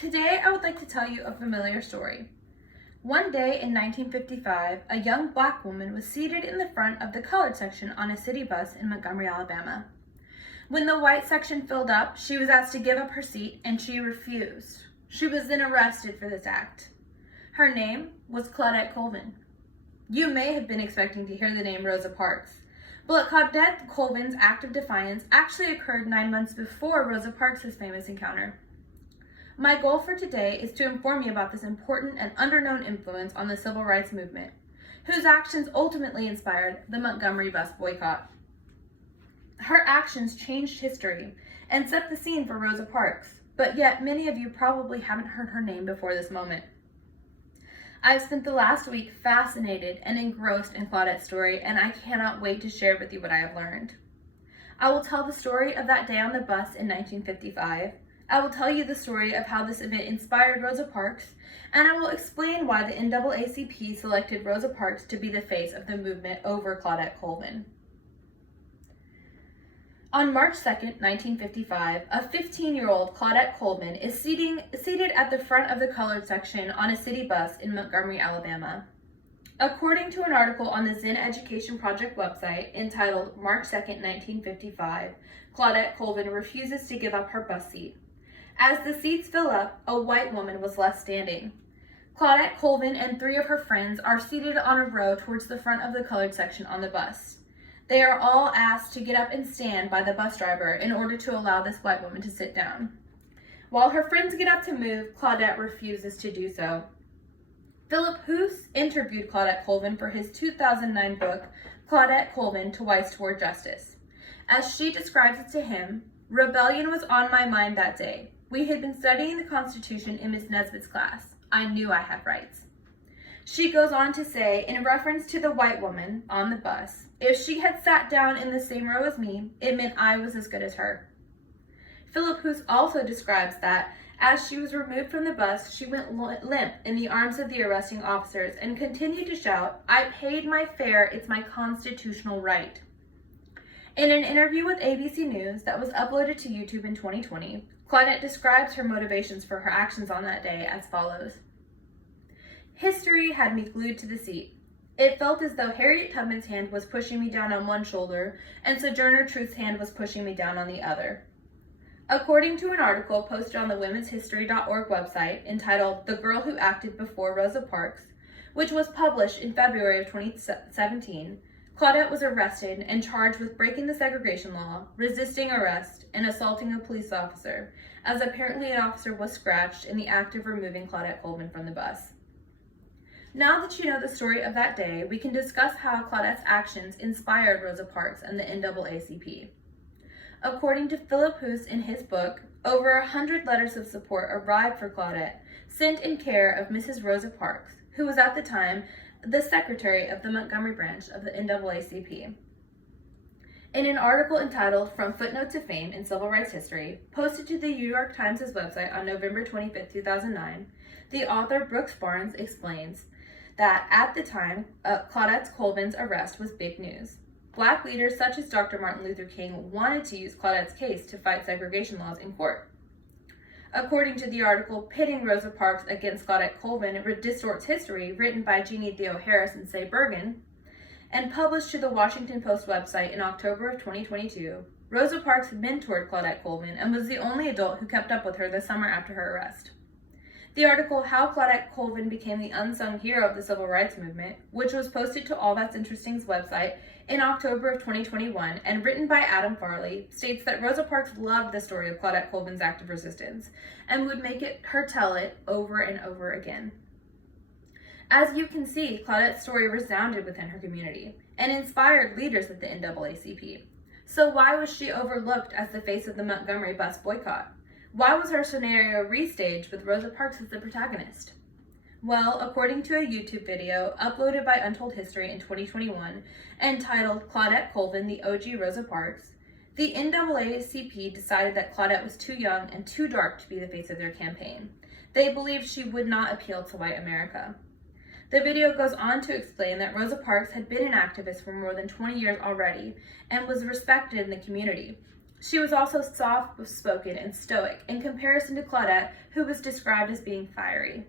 Today, I would like to tell you a familiar story. One day in 1955, a young black woman was seated in the front of the colored section on a city bus in Montgomery, Alabama. When the white section filled up, she was asked to give up her seat, and she refused. She was then arrested for this act. Her name was Claudette Colvin. You may have been expecting to hear the name Rosa Parks, but Claudette Colvin's act of defiance actually occurred 9 months before Rosa Parks' famous encounter. My goal for today is to inform you about this important and underknown influence on the civil rights movement, whose actions ultimately inspired the Montgomery bus boycott. Her actions changed history and set the scene for Rosa Parks, but yet many of you probably haven't heard her name before this moment. I've spent the last week fascinated and engrossed in Claudette's story, and I cannot wait to share with you what I have learned. I will tell the story of that day on the bus in 1955. I will tell you the story of how this event inspired Rosa Parks, and I will explain why the NAACP selected Rosa Parks to be the face of the movement over Claudette Colvin. On March 2nd, 1955, a 15-year-old Claudette Colvin is seated at the front of the colored section on a city bus in Montgomery, Alabama. According to an article on the Zen Education Project website entitled March 2nd, 1955, Claudette Colvin refuses to give up her bus seat. As the seats fill up, a white woman was left standing. Claudette Colvin and 3 of her friends are seated on a row towards the front of the colored section on the bus. They are all asked to get up and stand by the bus driver in order to allow this white woman to sit down. While her friends get up to move, Claudette refuses to do so. Philip Hoos interviewed Claudette Colvin for his 2009 book, Claudette Colvin, Twice Toward Justice. As she describes it to him, "Rebellion was on my mind that day. We had been studying the Constitution in Miss Nesbitt's class. I knew I had rights." She goes on to say, in reference to the white woman on the bus, if she had sat down in the same row as me, it meant I was as good as her. Philip Hoos also describes that, as she was removed from the bus, she went limp in the arms of the arresting officers and continued to shout, "I paid my fare, it's my constitutional right." In an interview with ABC News that was uploaded to YouTube in 2020, Claudette describes her motivations for her actions on that day as follows. "History had me glued to the seat. It felt as though Harriet Tubman's hand was pushing me down on one shoulder and Sojourner Truth's hand was pushing me down on the other." According to an article posted on the womenshistory.org website entitled "The Girl Who Acted Before Rosa Parks," which was published in February of 2017, Claudette was arrested and charged with breaking the segregation law, resisting arrest, and assaulting a police officer, as apparently an officer was scratched in the act of removing Claudette Colvin from the bus. Now that you know the story of that day, we can discuss how Claudette's actions inspired Rosa Parks and the NAACP. According to Philip Hoos in his book, over 100 letters of support arrived for Claudette, sent in care of Mrs. Rosa Parks, who was at the time the secretary of the Montgomery branch of the NAACP. In an article entitled From Footnote to Fame in Civil Rights History, posted to the New York Times' website on November 25, 2009, the author Brooks Barnes explains that at the time, Claudette Colvin's arrest was big news. Black leaders such as Dr. Martin Luther King wanted to use Claudette's case to fight segregation laws in court. According to the article Pitting Rosa Parks Against Claudette Colvin Distorts History, written by Jeannie Theo Harris and Say Bergen, and published to the Washington Post website in October of 2022, Rosa Parks mentored Claudette Colvin and was the only adult who kept up with her the summer after her arrest. The article How Claudette Colvin Became the Unsung Hero of the Civil Rights Movement, which was posted to All That's Interesting's website in October of 2021 and written by Adam Farley, states that Rosa Parks loved the story of Claudette Colvin's act of resistance and would make her tell it over and over again. As you can see, Claudette's story resounded within her community and inspired leaders at the NAACP. So why was she overlooked as the face of the Montgomery bus boycott? Why was her scenario restaged with Rosa Parks as the protagonist? Well, according to a YouTube video uploaded by Untold History in 2021 entitled Claudette Colvin, the OG Rosa Parks, the NAACP decided that Claudette was too young and too dark to be the face of their campaign. They believed she would not appeal to white America. The video goes on to explain that Rosa Parks had been an activist for more than 20 years already and was respected in the community. She was also soft-spoken and stoic in comparison to Claudette, who was described as being fiery.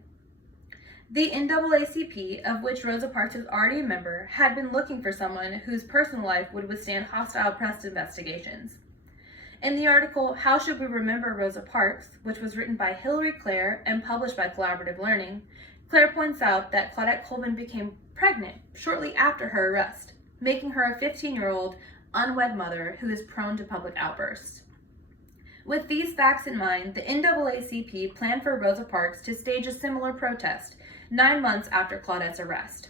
The NAACP, of which Rosa Parks was already a member, had been looking for someone whose personal life would withstand hostile press investigations. In the article, How Should We Remember Rosa Parks, which was written by Hilary Clare and published by Collaborative Learning, Clare points out that Claudette Colvin became pregnant shortly after her arrest, making her a 15-year-old unwed mother who is prone to public outbursts. With these facts in mind, the NAACP planned for Rosa Parks to stage a similar protest 9 months after Claudette's arrest.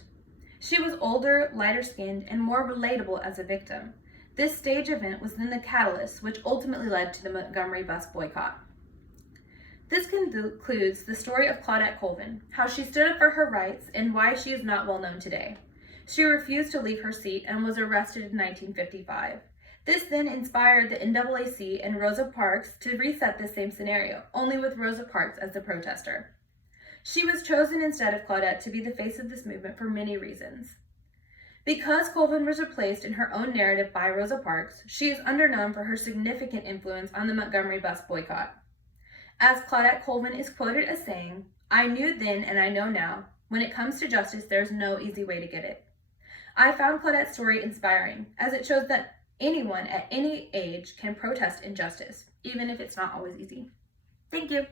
She was older, lighter-skinned, and more relatable as a victim. This stage event was then the catalyst which ultimately led to the Montgomery bus boycott. This concludes the story of Claudette Colvin, how she stood up for her rights, and why she is not well known today. She refused to leave her seat and was arrested in 1955. This then inspired the NAAC and Rosa Parks to reset the same scenario, only with Rosa Parks as the protester. She was chosen instead of Claudette to be the face of this movement for many reasons. Because Colvin was replaced in her own narrative by Rosa Parks, she is underknown for her significant influence on the Montgomery bus boycott. As Claudette Colvin is quoted as saying, "I knew then and I know now, when it comes to justice, there's no easy way to get it." I found Claudette's story inspiring, as it shows that anyone at any age can protest injustice, even if it's not always easy. Thank you.